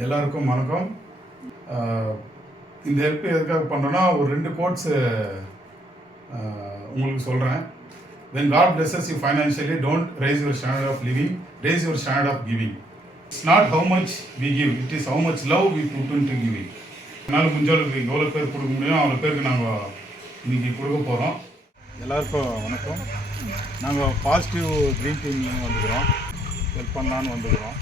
எல்லாருக்கும் வணக்கம். இந்த ஹெல்ப் எதுக்காக பண்ணுறோன்னா, ஒரு 2 கோட்ஸ் உங்களுக்கு சொல்கிறேன். When God blesses you financially, don't raise your standard of living, raise your standard of giving. It's not how much we give, it is how much love we put into giving. என்னால் முடிஞ்சளவுக்கு எவ்வளோ பேர் கொடுக்க முடியும் அவ்வளோ பேருக்கு நாங்கள் இன்றைக்கி கொடுக்க போகிறோம். எல்லாருக்கும் வணக்கம். நாங்கள் பாசிட்டிவ் க்ரீன் டீம்லேருந்து வந்துக்கிறோம், ஹெல்ப் பண்ணலான்னு வந்துக்கிறோம்.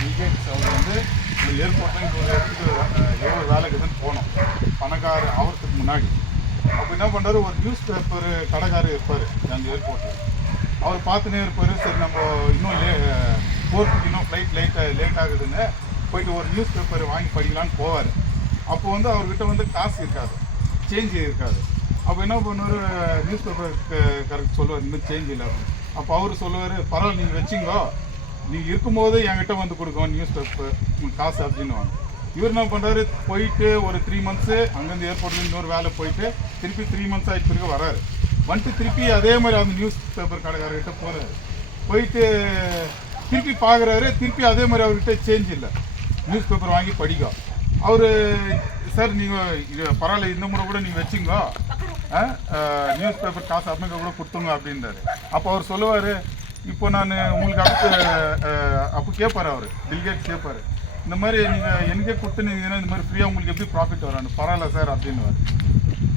பில்கேட்ஸ் அவர் வந்து ஒரு ஏர்போர்ட்டில் இங்கே ஒரு இடத்துக்கு எவ்வளோ வேலைக்குதுன்னு போனோம், பணக்கார அவருக்கு முன்னாடி. அப்போ என்ன பண்ணுறாரு, ஒரு நியூஸ் பேப்பர் கடைக்காரர் இருப்பார் அந்த ஏர்போர்ட்டில். அவர் பார்த்துனே இருப்பார். சரி, நம்ம இன்னும் போர்ட்டுக்கு இன்னும் ஃப்ளைட் லேட் ஆகுதுன்னு போயிட்டு ஒரு நியூஸ் பேப்பர் வாங்கி படிக்கலான்னு போவார். அப்போ வந்து அவர்கிட்ட வந்து காசு இருக்காது, சேஞ்ச் இருக்காது. அப்போ என்ன பண்ணுவார், நியூஸ் பேப்பர் கரெக்ட் சொல்லுவார், இந்த மாதிரி சேஞ்ச் இல்லை. அப்போ அவர் சொல்லுவார், பரவாயில்ல நீங்கள் வச்சிங்கோ, நீங்கள் இருக்கும்போது என்கிட்ட வந்து கொடுக்கும் நியூஸ் பேப்பர் காசு அப்படின்னுவாங்க. இவர் என்ன பண்ணுறாரு, போயிட்டு ஒரு 3 மந்த்ஸு அங்கேருந்து ஏர்போர்ட்லேருந்து இன்னொரு வேலை போயிட்டு திருப்பி 3 மந்த்ஸ் ஆகிட்டு பிறகு வராரு. வந்துட்டு திருப்பி அதே மாதிரி அந்த நியூஸ் பேப்பர் கடைக்காரர்கிட்ட போகிறாரு. போயிட்டு திருப்பி பார்க்குறாரு, திருப்பி அதே மாதிரி அவர்கிட்ட சேஞ்ச் இல்லை, நியூஸ் பேப்பர் வாங்கி படிக்கும். அவர், சார் நீங்கள் இது பரவாயில்ல, இந்த முறை கூட நீங்கள் வச்சுங்கோ, நியூஸ் பேப்பர் காசு அப்படிங்க கூட கொடுத்துங்க அப்படின்றாரு. அப்போ அவர் சொல்லுவார், இப்போ நான் உங்களுக்கு அப்போ கேட்பார் அவர், பில்கேட்ஸ் கேட்பார், இந்த மாதிரி நீங்கள் எனக்கே கொடுத்துனீங்கன்னா இந்த மாதிரி ஃப்ரீயாக உங்களுக்கு எப்படி ப்ராஃபிட் வரான்னு. பரவாயில்ல சார் அப்படின்னுவார்.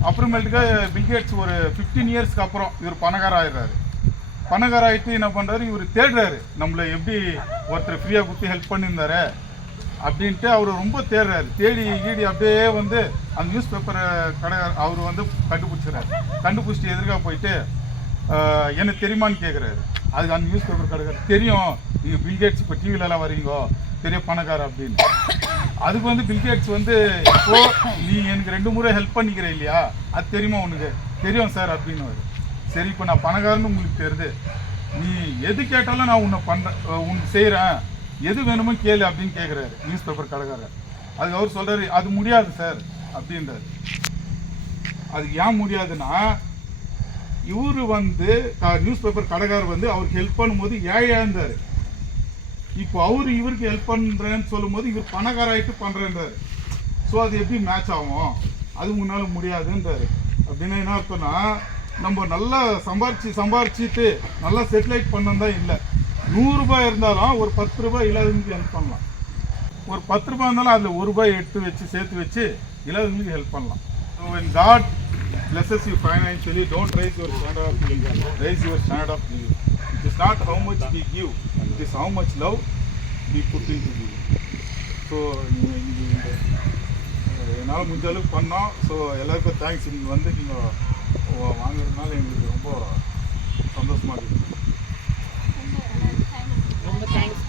அப்புறமேட்டுக்கு பில்கேட்ஸ் ஒரு 15 இயர்ஸ்க்கு அப்புறம் இவர் பணக்கார ஆகிடுறாரு. பணக்கார ஆகிட்டு என்ன பண்ணுறாரு, இவர் தேடுறாரு, நம்மளை எப்படி ஒருத்தர் ஃப்ரீயாக கொடுத்து ஹெல்ப் பண்ணியிருந்தாரு அப்படின்ட்டு அவர் ரொம்ப தேடுறாரு. தேடி அப்படியே வந்து அந்த நியூஸ் பேப்பரை அவர் வந்து கண்டுபிடிச்சிட்டு எதிர்க்காக போயிட்டு எனக்கு தெரியுமான்னு கேட்குறாரு. அதுக்கு அந்த நியூஸ் பேப்பர் கடைக்காரர், தெரியும், நீங்கள் பில்கேட்ஸ் இப்போ டிவிலலாம் வரீங்கோ, பெரிய பணக்கார அப்படின்னு. அதுக்கு வந்து பில்கேட்ஸ் வந்து, இப்போ நீ எனக்கு 2 முறை ஹெல்ப் பண்ணிக்கிற இல்லையா, அது தெரியுமா உனக்கு? தெரியும் சார் அப்படின்னு. சரி, இப்போ நான் பணக்காரன்னு உங்களுக்கு தெரியுது, நீ எது கேட்டாலும் நான் உனக்கு செய்கிறேன், எது வேணுமோ கேளு அப்படின்னு கேட்குறாரு நியூஸ் பேப்பர் கடைக்காரர். அதுக்கு அவர் சொல்கிறாரு, அது முடியாது சார் அப்படின்றாரு. அது ஏன் முடியாதுன்னா இவர் வந்து நியூஸ் பேப்பர் கடைக்காரர் வந்து அவருக்கு ஹெல்ப் பண்ணும்போது ஏழையா இருந்தார். இப்போ இவருக்கு ஹெல்ப் பண்ணுறேன்னு சொல்லும்போது இவர் பணக்காராயிட்டு பண்ணுறேன்றாரு. ஸோ அது எப்படி மேட்ச் ஆகும்? அது முன்னால் முடியாதுன்றாரு. அப்படின்னா என்ன அர்த்தம்னா நம்ம நல்லா சம்பாரிச்சிட்டு நல்லா செட்டிலைட் பண்ணதான் இல்லை. 100 ரூபாய் இருந்தாலும் ஒரு 10 ரூபாய் இல்லாதவங்களுக்கு ஹெல்ப் பண்ணலாம். ஒரு 10 ரூபாய் இருந்தாலும் அதில் 1 ரூபாய் சேர்த்து வச்சு இல்லாதவங்களுக்கு ஹெல்ப் பண்ணலாம். So when God blesses you financially, don't raise your standard of living. Raise your standard of living. It is not how much we give, it is how much love we put into giving. So என்னால் முடிஞ்ச அளவுக்கு பண்ணோம். So எல்லாருக்கும் thanks. நீங்கள் வந்து நீங்கள் வாங்குறதுனால எங்களுக்கு ரொம்ப சந்தோஷமாக இருக்குது. ரொம்ப தேங்க்ஸ்.